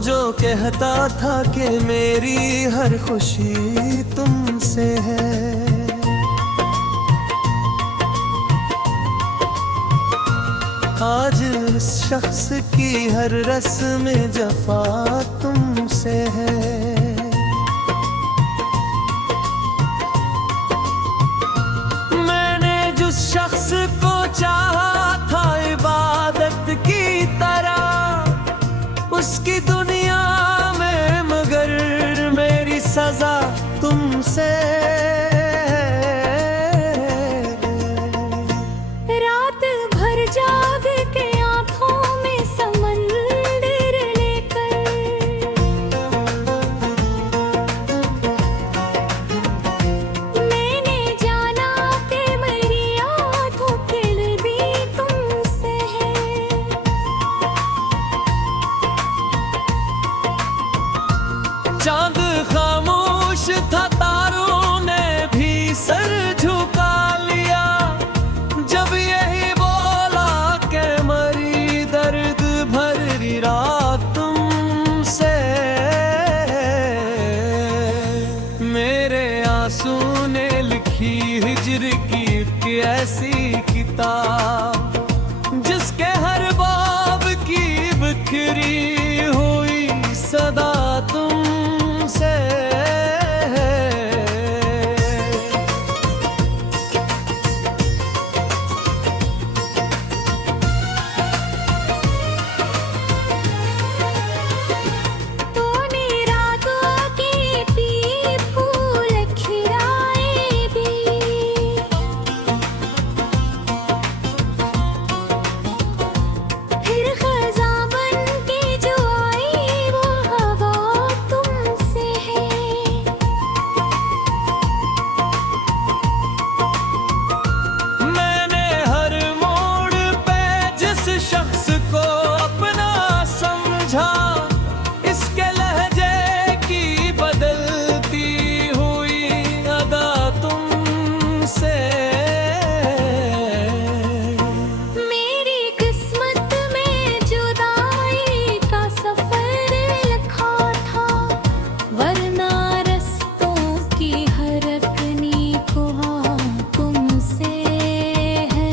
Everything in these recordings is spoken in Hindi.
जो कहता था कि मेरी हर खुशी तुमसे है, आज इस शख्स की हर रस्म जफा तुमसे है। मैंने जिस शख्स को चाहा था इबादत की तरह, उसकी दुनिया में मगर मेरी सजा तुमसे। रात भर जाग के आंखों में समंदर लेकर, मैंने जाना कि मेरी आंखों के भी तुमसे है। चांद खामोश था, तारों ने भी सर झुका लिया, जब यही बोला कि मरी दर्द भरी रात तुमसे। मेरे आंसू ने लिखी हिज्र की एक ऐसी किताब, जिसके हर बाब की बिखरी हुई सदा तुमसे। तूने रातों के पी फूल खिलाए भी, फिर खज़ां बन के जो आई वो हवा तुमसे है। मैंने हर मोड़ पे जिस शख्स को अपना समझा, इसके लहजे की बदलती हुई अदा तुमसे। मेरी किस्मत में जुदाई का सफर लिखा था, वरना रस्तों की हर अकनी को तुमसे है।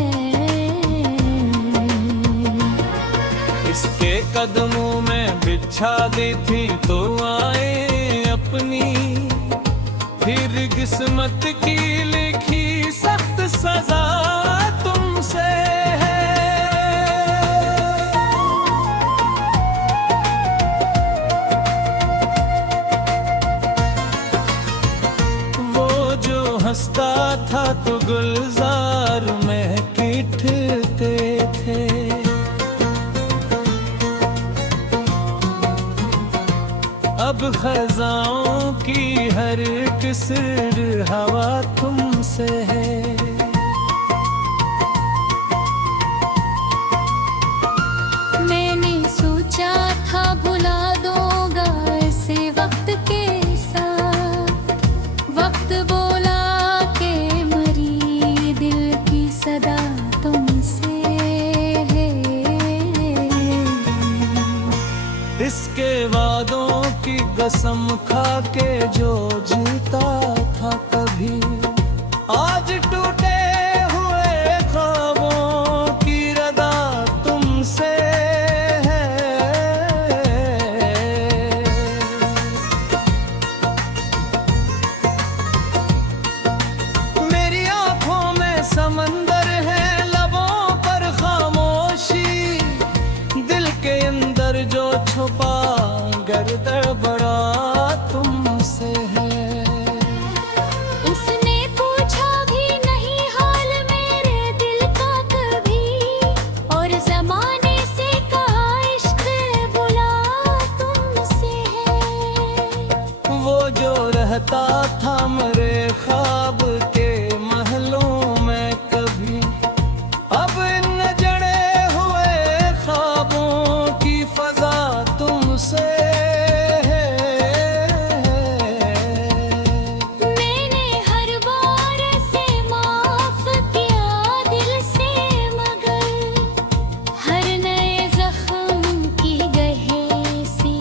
इसके कदमों में बिछा दी थी तो आए अपनी, फिर किस्मत की लिखी सख्त सजा तुमसे है। वो जो हंसता था तो गुलजार में खिलते थे, अब खज़ाओं की हर किसर हवा तुमसे है। मैंने सोचा था भुला दूंगा इसे वक्त के साथ, वक्त बोला के मरी दिल की सदा तुमसे है। इसके वादों की कसम खा के जो जीता था कभी, आज टूटे हुए ख्वाबों की रदा तुमसे है। मेरी आंखों में समंदर है, लबों पर खामोशी, दिल के अंदर जो छुपा गर्द बड़ा तुमसे है। उसने पूछा भी नहीं हाल मेरे दिल का कभी, और ज़माने से कहा इश्क बुला तुमसे है। वो जो रहता था मेरे ख्वाब के महलों में कभी, अब इन जड़े हुए ख्वाबों की फजा तुमसे है। मैंने हर बार से माफ किया दिल से, मगर हर नए जख्म की गहे सी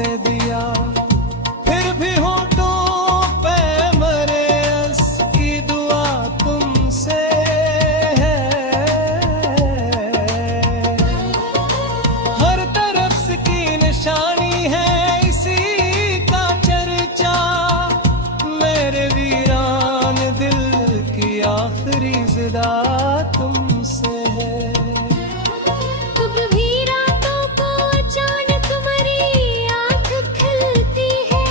तुमसे दिया, फिर भी होठों पे मरे अस की दुआ तुमसे है। हर तरफ से की निशानी है इसी का चर्चा, मेरे वीरान दिल की आखिरी ज़िदा तुमसे है। कब भी रातों को अचानक मेरी आँख खिलती है,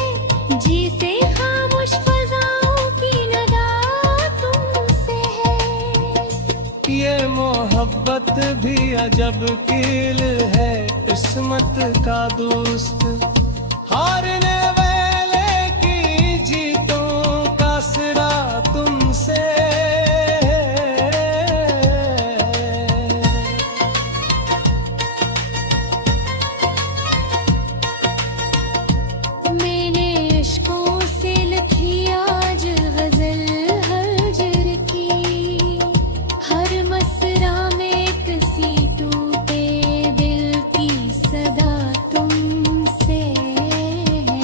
जी से खामोश फज़ाओं की नदा तुमसे है। ये मोहब्बत भी अजब कील है, किस्मत का दोस्त, हारने वाले की जीतों का सिरा तुमसे है। मैंने इश्कों से लिखी आज गजल हजर की, हर मसरा में किसी टूटे दिल की सदा तुमसे है।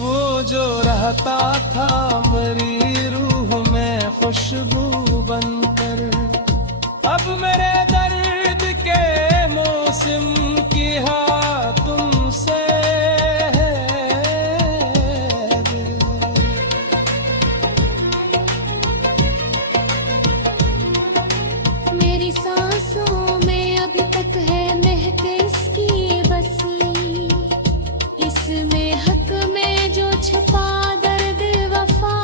वो जो रहता था मेरी रूह में खुशबू बनकर, अब मेरे दर्द के मौसम की हाँ तुमसे है। मेरी सांसों में अभी तक है महक इसकी बसी, इसमें हक में जो छुपा दर्द वफा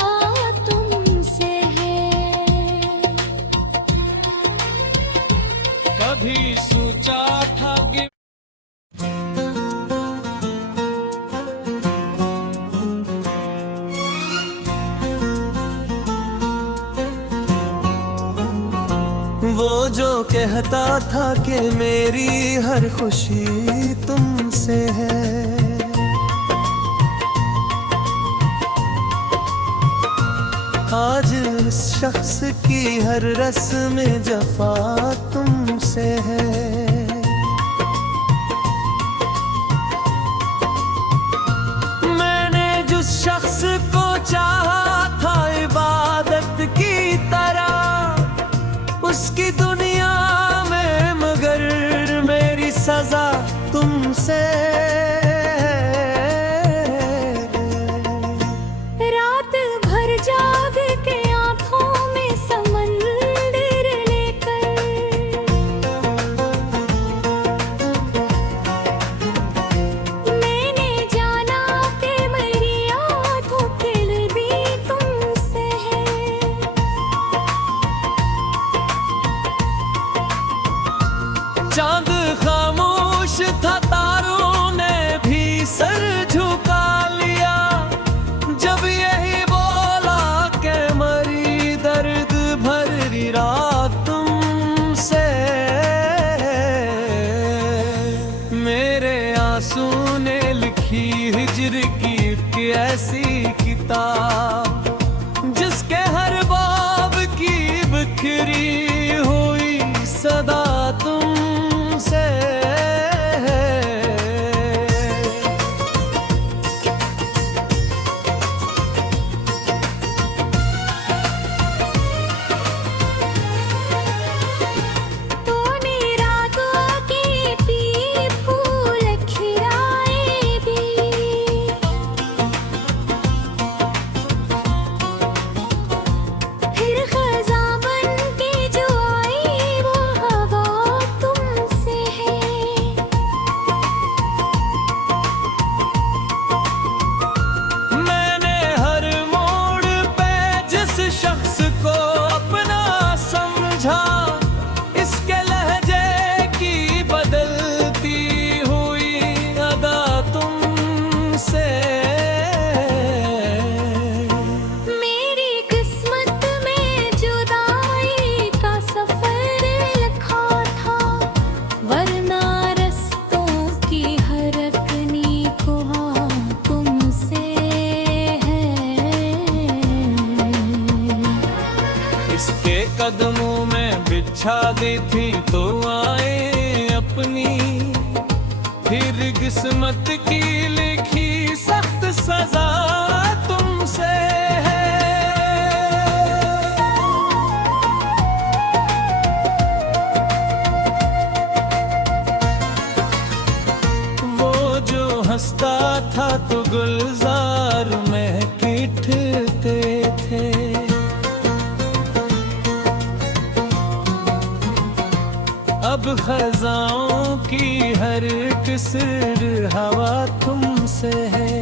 तुमसे है। कभी सोचा था कि वो जो कहता था कि मेरी हर खुशी तुमसे है, आज इस शख्स की हर रस्म जफा तुमसे है। मैंने जिस शख्स को चाहा था इबादत की तरह, उसकी दुनिया में मगर मेरी सजा तुमसे है। रात भर जाग के आँखों में समंदर लेकर, मैंने जाना कि मेरी आँखों के भी तुमसे है। चांद खामोश था, तारों ने भी सर झुका लिया, जब यही बोला कि मरी दर्द भरी रात तुमसे। मेरे आंसू ने लिखी हिज्र की एक ऐसी किताब, जिसके हर बाब की बिखरी हुई सदा तुमसे है। तूने रातों के पी फूल खिलाए भी, फिर खज़ां बन के जो आई वो हवा तुमसे है। मैंने हर मोड़ पे जिस शख्स को अपना समझा, इसके लहजे की बदलती हुई अदा तुमसे। मेरी किस्मत में जुदाई का सफर लिखा था, वरना रस्तों की हरकनी को तुमसे है। इसके कदमों में बिछा दी थी तो आए अपनी, फिर किस्मत की लिखी सख्त सजा तुमसे है। वो जो हंसता था तो गुलजार में खिलते थे, अब खजाओं की हर किस्र हवा तुमसे है।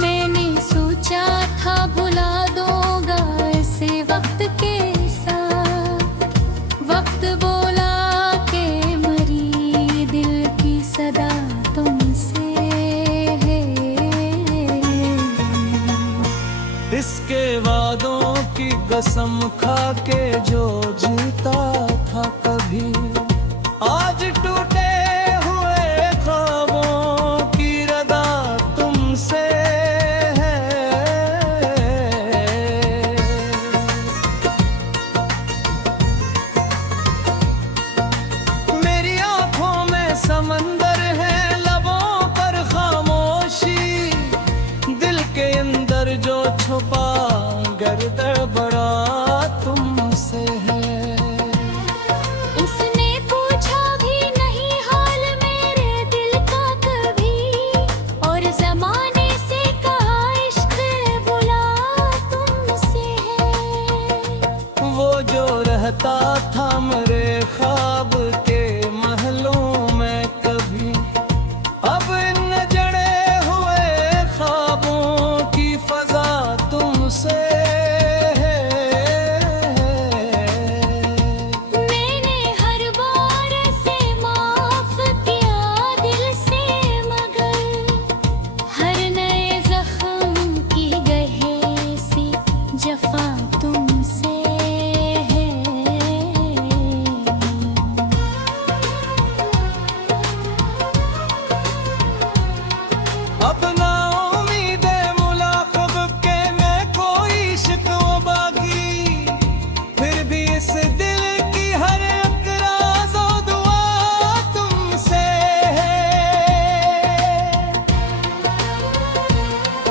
मैंने सोचा था भुला दोगा इसे वक्त के साथ, वक्त बोला के मरी दिल की सदा तुमसे है। इसके वादों की कसम खा के जो जीता था कभी, आज टूटे हुए ख्वाबों की रदा तुमसे है। मेरी आंखों में समंदर है, लबों पर खामोशी, दिल के अंदर जो छुपा गर्द बड़ा तुमसे है। उसने पूछा भी नहीं हाल मेरे दिल का कभी, और जमाने से कहा इश्क बुला तुमसे है। वो जो रहता था मेरे ख्वाब के महलों में कभी, अब इन जड़े हुए ख्वाबों की फजा तुमसे है। मैंने हर बार से माफ किया दिल से, मगर हर नए जख्म की गहरी सी जफा तुमसे है। अब ना उम्मीदे मुलाकात के मैं कोई शिकवा बागी, फिर भी इस दिल की हर अकराज़ और दुआ तुमसे है।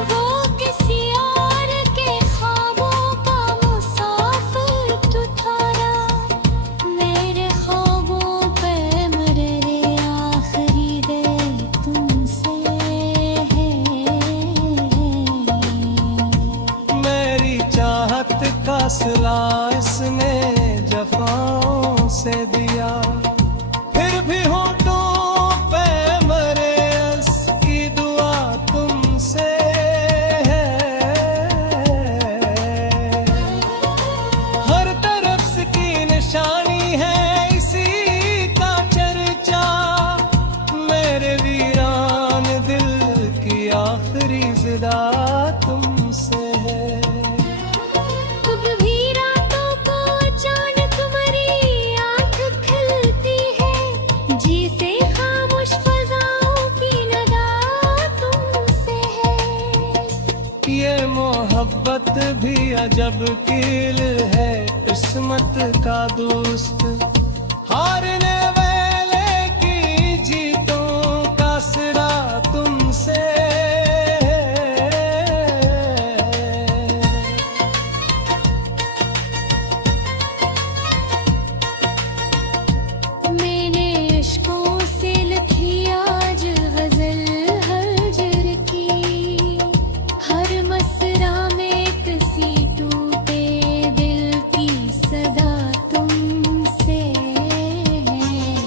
वो किसी और के ख्वाबों का मुसाफिर तो थारा, मेरे ख्वाबों पे मेरे आखिरी दे तुमसे है। मेरी चाहत का सिला इसने जफाओं से दिया, फिर भी होठों पे मरे की दुआ तुमसे है। हर तरफ से की निशानी है इसी का चर्चा, मेरे वीरान दिल की आखिरी ज़िदा तुमसे है। कब भी रातों को अचानक मेरी आँख खिलती है, जी से खामोश फज़ाओं की नदा तुमसे है। ये मोहब्बत भी अजब कील है, किस्मत का दोस्त, हारने वाले की जीतों का सिरा तुमसे है। मैंने इश्कों से लिखी आज गजल हजर की, हर मसरा में किसी टूटे दिल की सदा तुमसे है।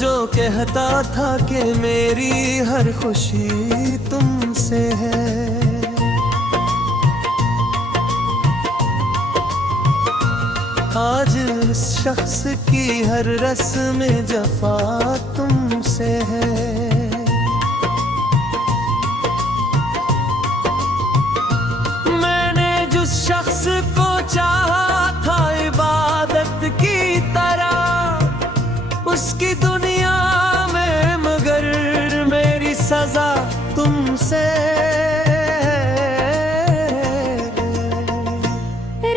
जो कहता था कि मेरी हर खुशी तुमसे है। आज इस शख्स की हर रस्म जफा तुमसे है। मैंने जिस शख्स को चाहा था इबादत की तरह, उसकी दुनिया में मगर मेरी सजा तुमसे।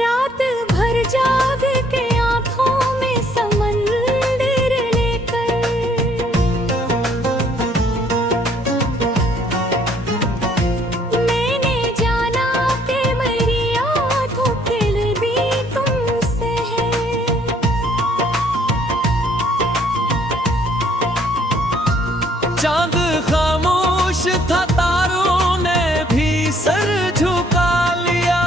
रात भर जाग के आंखों में समंदर लेकर, मैंने जाना कि मेरी आंखों के भी तुमसे है। चांद खामोश था, तारों ने भी सर झुका लिया,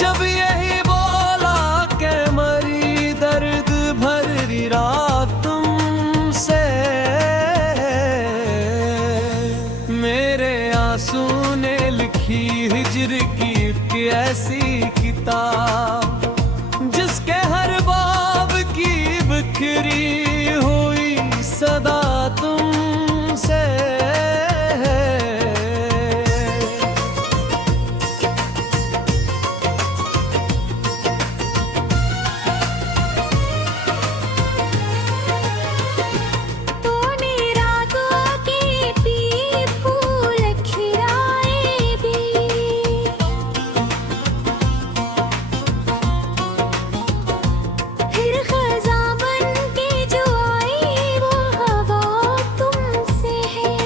जब यही बोला कि मरी दर्द भरी रात तुमसे। मेरे आंसू ने लिखी हिज्र की एक ऐसी किताब, जिसके हर बाब की बिखरी हुई सदा तुमसे है। तूने रातों के पी फूल खिलाए भी, फिर खज़ां बन के जो आई वो हवा तुमसे है।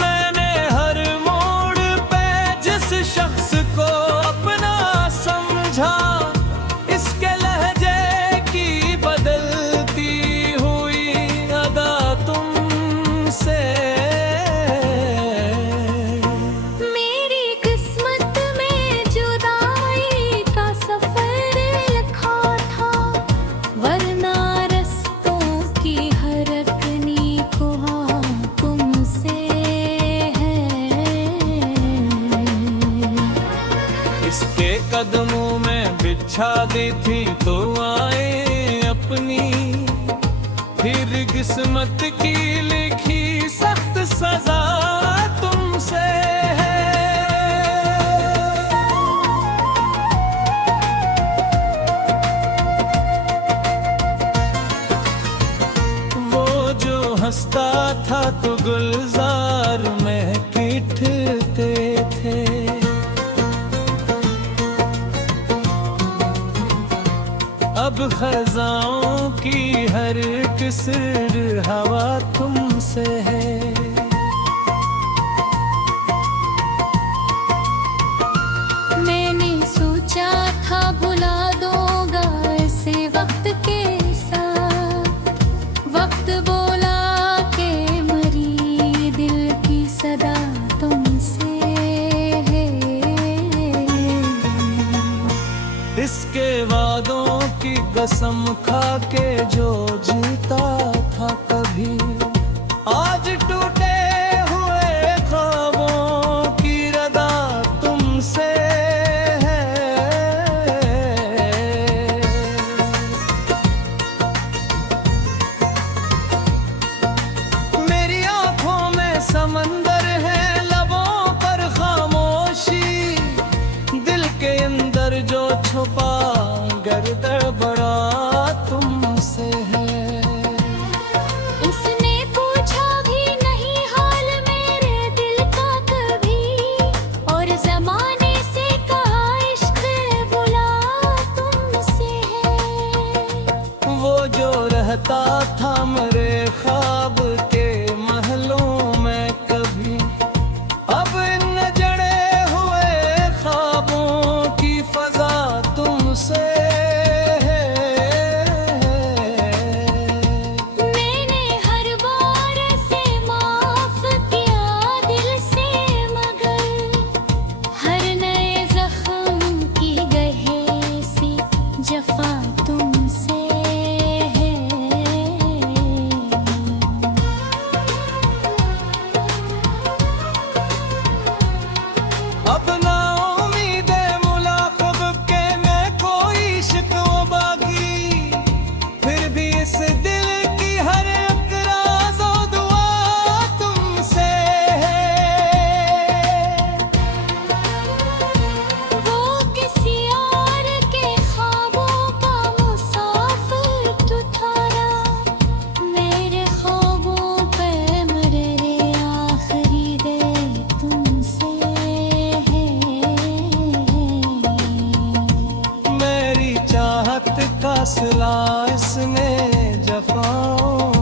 मैंने हर मोड़ पे जिस शख्स को अपना समझा, इसके लहजे की बदलती हुई अदा तुमसे। मेरी किस्मत में जुदाई का सफर लिखा था, वरना रस्तों की हर अकनी को तुमसे है। इसके कदमों में बिछा दी थी तो आए अपनी, फिर किस्मत की लिखी सख्त सजा तुमसे है। वो जो हंसता था तो गुलजार में पीटते थे, अब खज़ाओं की हर किस्र हवा तुमसे है। मैंने सोचा था भुला दूंगा ऐसे वक्त के साथ, वक्त बोला कि मरी दिल की सदा तुमसे है। इसके वादों की कसम खा के जो जीता था कभी, आज टूटे हुए ख्वाबों की रदा तुमसे है। मेरी आंखों में समंदर है, लबों पर खामोशी, दिल के अंदर जो छुपा गर्द बड़ा तुमसे है। उसने पूछा भी नहीं हाल मेरे दिल का कभी, और जमाने से कहा इश्क बुला तुमसे है। वो जो रहता था मेरे ख्वाब के महलों में कभी, अब इन जड़े हुए ख्वाबों की फजा तुमसे है। मैंने हर बार से माफ किया दिल से, मगर हर नए जख्म की गहे सी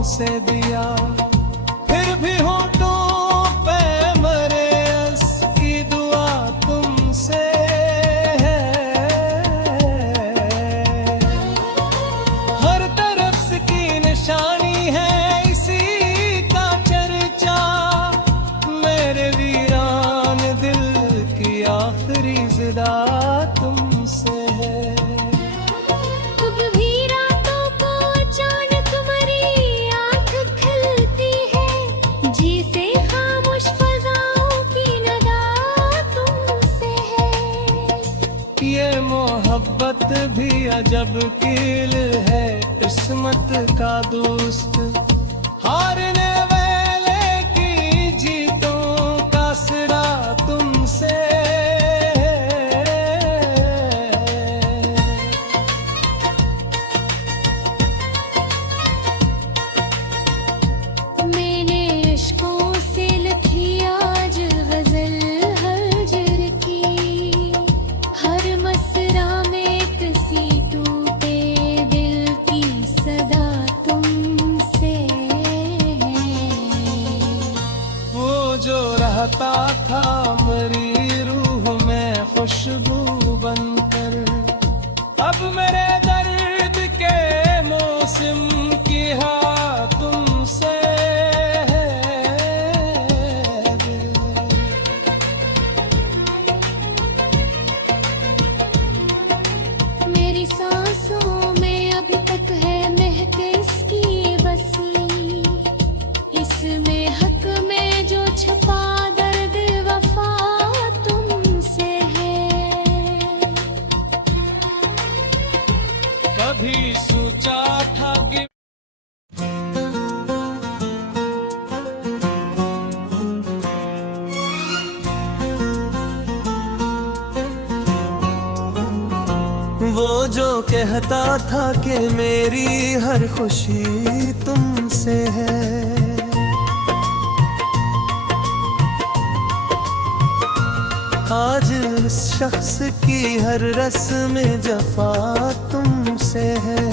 से दिया, फिर भी होठों पे मरे अस की दुआ तुमसे है। हर तरफ से की निशानी है इसी का चर्चा, मेरे वीरान दिल की आखिरी ज़िदा तुमसे है। कब भी रातों को अचानक तुम्हारी आँख खिलती है, जिसे खामोश फज़ाओं की नदा तुमसे है। ये मोहब्बत भी अजब कील है, किस्मत का दोस्त हारने वाले की जीतों का सिरा तुमसे है। मैंने अश्कों से लिखी आज गजल हजर की, हर मसरा में किसी टूटे दिल की सदा तुमसे है। वो जो रहता था मेरी रूह में खुशबू बनकर, अब मेरे दर्द के मौसम की हाँ तुमसे है। मेरी सांसों में अभी तक है महक इसकी बसी, इसमें हक में जो छुपा दर्द वफा तुमसे है। कभी सोचा था कि वो जो कहता था कि मेरी हर खुशी तुमसे है, आज इस शख्स की हर रस्म जफा तुमसे है।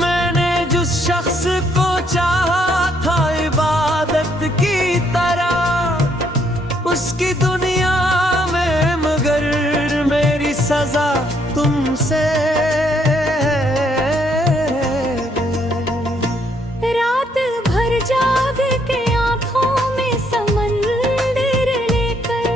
मैंने जिस शख्स को चाहा था इबादत की तरह, उसकी दुनिया में मगर मेरी सजा तुमसे है। रात भर जाग के आँखों में समंदर लेकर,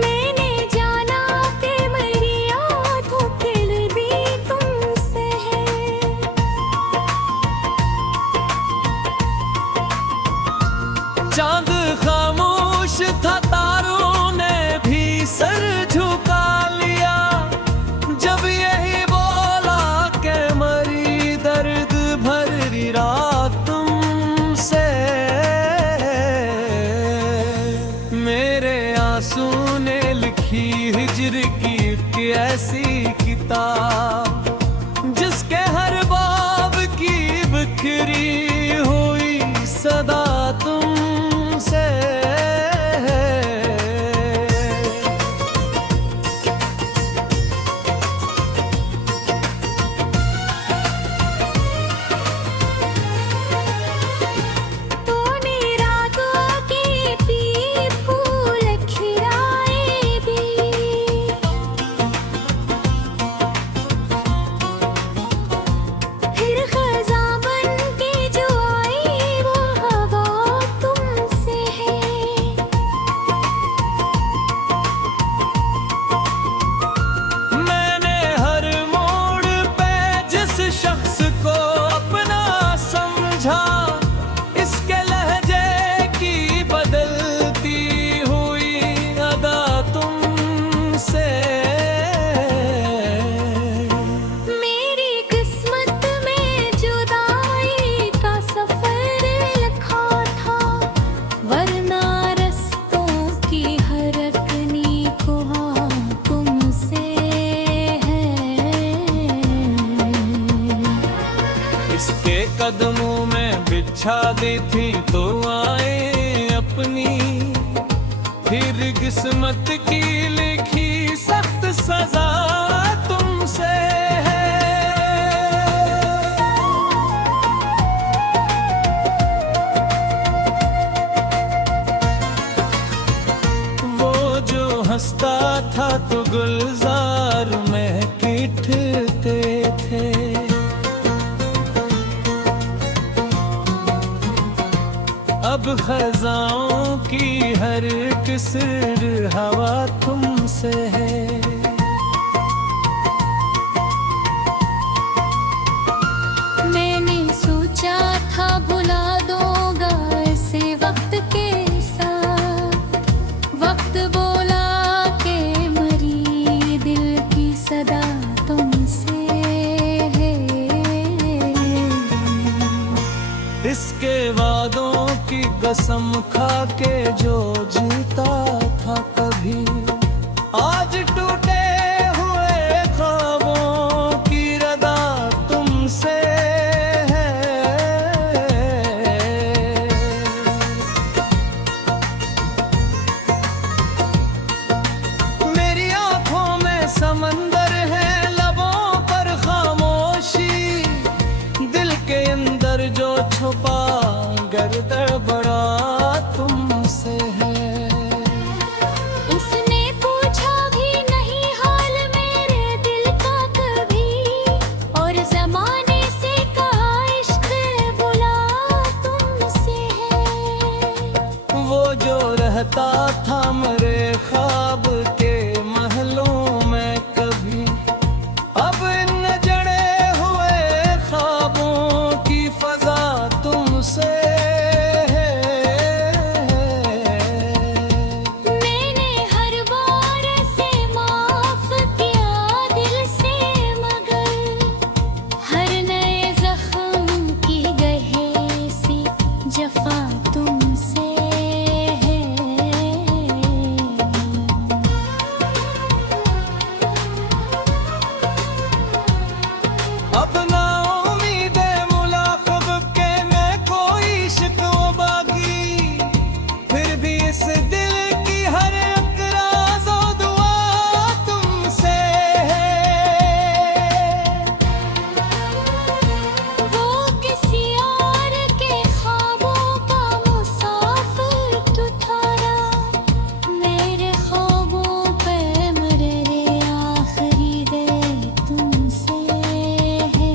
मैंने जाना कि मेरी आँखों के भी तुमसे है। चांद खामोश था, तारों ने भी सर झुका लिया, जब यही बोला कि मरी दर्द भरी रात तुमसे। मेरे आंसू ने लिखी हिज्र की एक ऐसी किताब, जिसके हर बाब की बिखरी हुई सदा तुमसे है। तूने रातों के पी फूल खिलाए भी, फिर खज़ां बन के जो आई वो हवा तुमसे है। मैंने हर मोड़ पे जिस शख्स को अपना समझा, इसके लहजे की बदलती हुई अदा तुमसे। मेरी किस्मत में जुदाई का सफर लिखा था, वरना रस्तों की हर अकनी को तुमसे है। इसके कदमों में बिछा दी थी तो आए अपनी, फिर किस किस्मत की लिखी सख्त सजा तुमसे है। वो जो हंसता था तो गुलजार में पीटते थे, अब खजाओं की हर किसर हवा तुमसे है। मैंने सोचा था भुला दूंगा इसे वक्त के साथ, वक्त बोला के मरी दिल की सदा तुमसे है। इसके वादों की कसम खा के जो जीता था कभी, आज टूटे हुए ख्वाबों की रदा तुमसे है। मेरी आंखों में समंदर है, लबों पर खामोशी, दिल के अंदर जो छुपा गर्द बड़ा तुमसे है। उसने पूछा भी नहीं हाल मेरे दिल का कभी, और जमाने से कहा इश्क बुला तुमसे है। वो जो रहता था मेरे ख्वाब के महलों में कभी, अब इन जड़े हुए ख्वाबों की फजा तुमसे है। मैंने हर बार से माफ किया दिल से, मगर हर नए जख्म की गहरी सी जफा तुमसे है। अब ना उम्मीद मुलाकात के मैं कोई शिकवा बागी, फिर भी इस दिल की हर एक राज और दुआ तुमसे है। वो किसी और के ख्वाबों का मुसाफिर तो थारा, मेरे ख्वाबों पे मेरे आखिरी दे तुमसे है।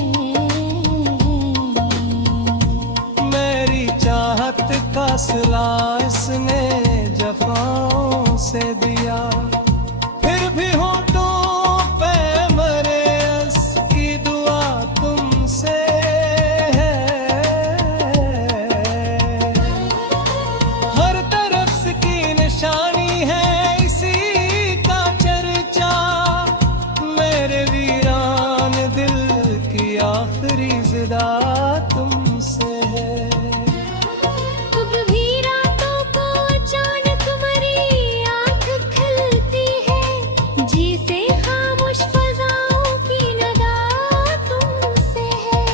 मेरी चाहत का सिला इसने जफाओं से दिया, फिर भी होठों पे मरे की दुआ तुमसे है। हर तरफ की निशानी है इसी का चर्चा, मेरे वीरान दिल की आखिरी ज़िदा तुमसे है। अब भी रातों को अचानक मेरी आँख खुलती है, जी से खामोश फज़ाओं की नदा तुमसे है।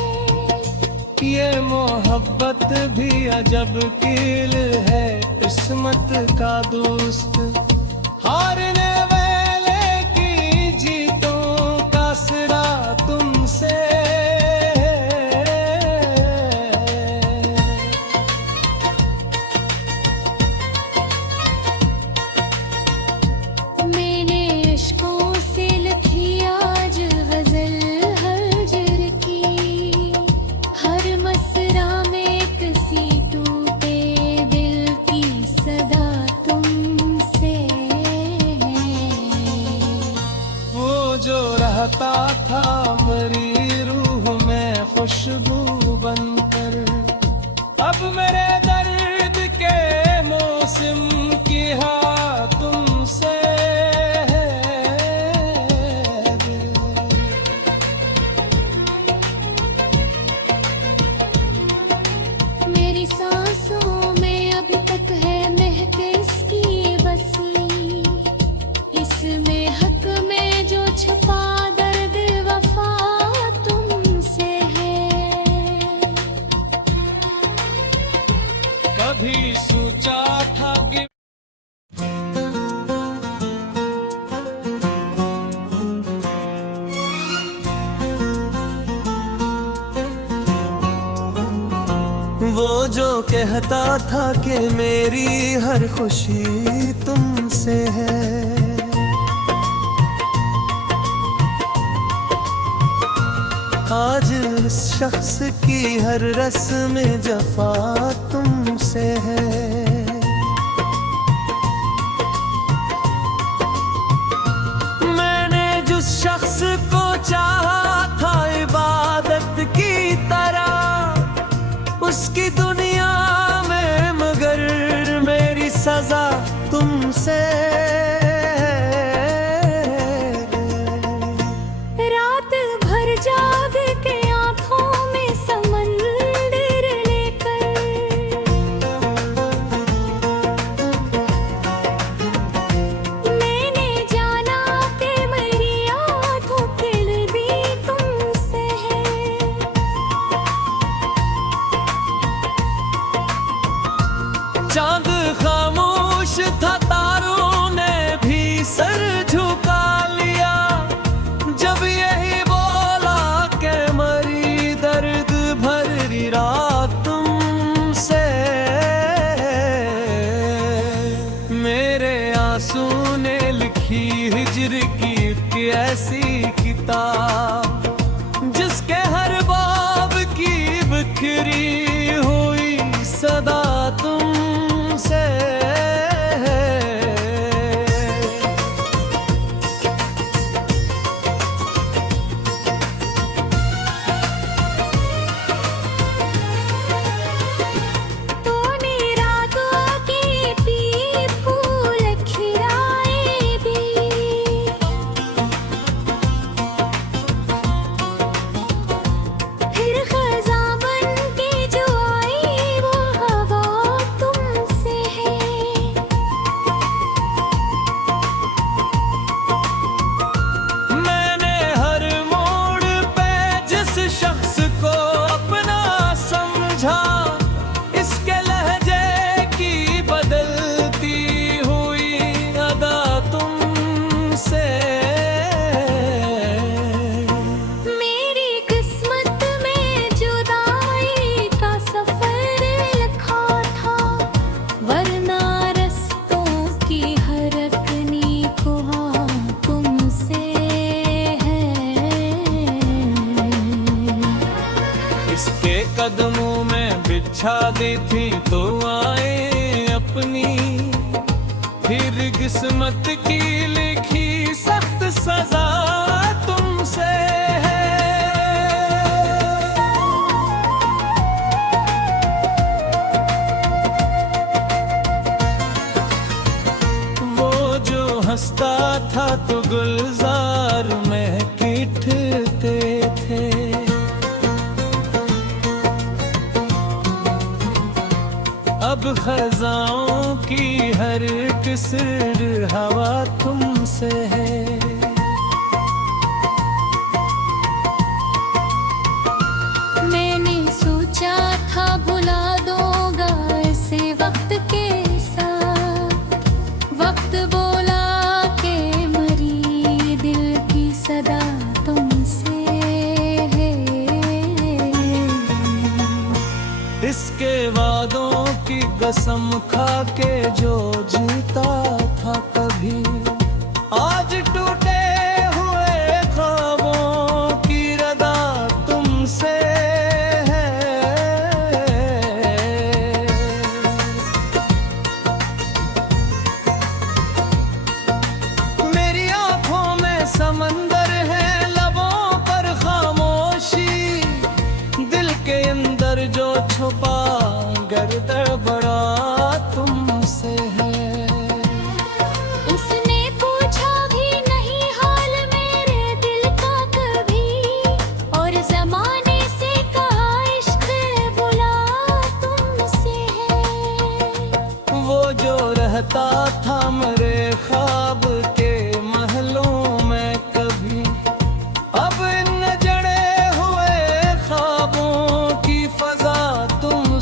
ये मोहब्बत भी अजब कील है, किस्मत का दोस्त, हारने वाले की जीतों का सिरा तुमसे है। मैंने इश्कों से लिखी आज गजल हजर की, हर मसरा में किसी टूटे दिल की सदा तुमसे है। वो जो रहता था मेरी रूह में खुशबू बनकर, अब मेरे दर्द के मौसम की हाँ तुमसे है। मेरी सांसों में अभी तक है महक इसकी बसी, इसमें हक में जो छुपा दर्द वफा तुमसे है। जो कहता था कि मेरी हर खुशी तुमसे है, आज इस शख्स की हर रस्म जफा तुमसे है। मैंने जिस शख्स को चाहा था इबादत की तरह, उसकी दुनिया में, मगर मेरी सजा तुमसे। रात भर जाग के आंखों में समंदर लेकर, मैंने जाना कि मेरी आंखों दिल भी तुमसे है। चांद खामोश था, तारों ने भी सर झुका लिया, जब यही बोला कि मरी दर्द भरी रात तुमसे। मेरे आंसू ने लिखी हिज्र की एक ऐसी किताब, जिसके हर बाब की बिखरी हुई सदा तुमसे। तूने रातों के पी फूल खिलाए भी, फिर खज़ां बन के जो आई वो हवा तुमसे है। मैंने हर मोड़ पे जिस शख्स को अपना समझा, इसके लहजे की बदलती हुई अदा तुमसे। मेरी किस्मत में जुदाई का सफर लिखा था, वरना रस्तों की हर अकनी को तुमसे है। इसके कदमों में बिछा दी थी तो आए अपनी, फिर किस्मत की लिखी सख्त सजा तुमसे है। वो जो हंसता था तो गुलजार में खिलते थे, अब खज़ाओं की हर किस्र हवा तुमसे है। मैंने सोचा था भुला दूंगा इसे वक्त के साथ, वक्त बोला कि मरी दिल की सदा तुमसे है। इसके वादों की कसम खा के जो जीता था कभी, आज टूटे हुए ख्वाबों की रदा तुमसे है। मेरी आंखों में समंदर है, लबों पर खामोशी, दिल के अंदर जो छुपा गर्द बड़ा तुमसे है। उसने पूछा भी नहीं हाल मेरे दिल का कभी, और ज़माने से कहा इश्क बुला तुमसे है। वो जो रहता था मेरे ख्वाब के महलों में कभी, अब इन जड़े हुए ख्वाबों की फजा तुम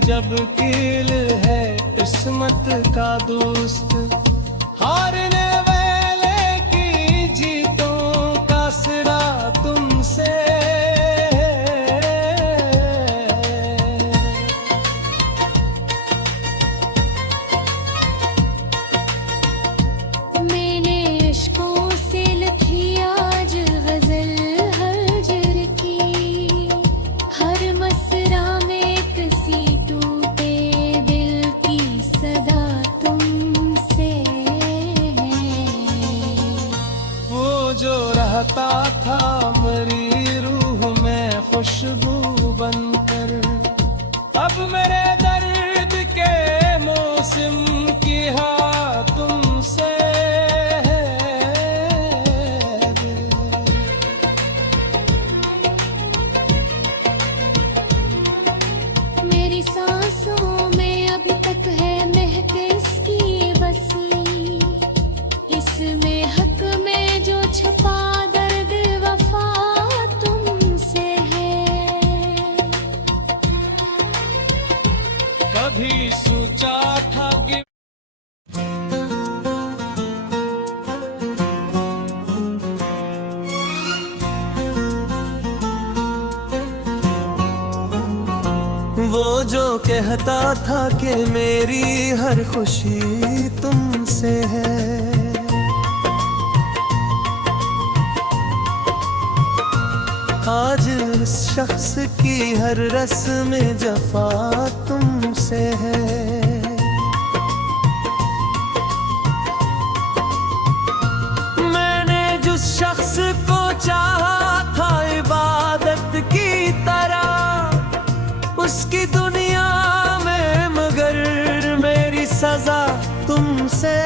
अजब कील है किस्मत का दोस्त, हारने वाले की जीतों का सिरा तुमसे मैंने इश्कों से लिखी आज गजल हजर की, हर मसरा में किसी टूटे दिल की सदा तुमसे है। वो जो रहता था मेरी रूह में खुशबू बनकर, अब मेरे दर्द के मौसम की हाँ तुमसे मेरी सांसों में अभी तक है महक इसकी बसी, इसमें हक में जो छपा दर्द वफा तुमसे है। कभी सोचा था कि वो जो कहता था कि मेरी हर खुशी तुमसे है, आज इस शख्स की हर रस्म जफा तुमसे है। मैंने जिस शख्स को चाहा था इबादत की तरह, उसकी दुनिया में मगर मेरी सजा तुमसे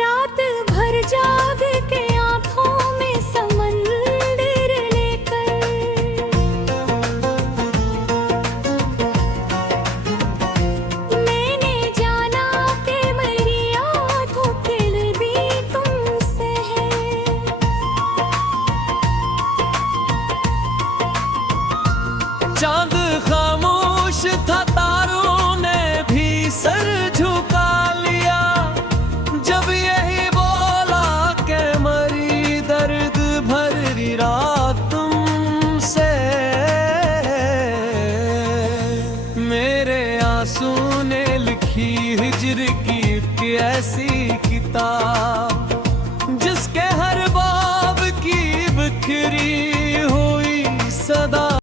रात भर जाग के आंखों में समंदर लेकर, मैंने जाना कि मेरी आंखों दिल भी तुमसे है। चांद खामोश था, तारों ने भी सर झुका लिया, जब यही बोला कि मरी दर्द भरी रात तुमसे। मेरे आंसू ने लिखी हिज्र की एक ऐसी किताब,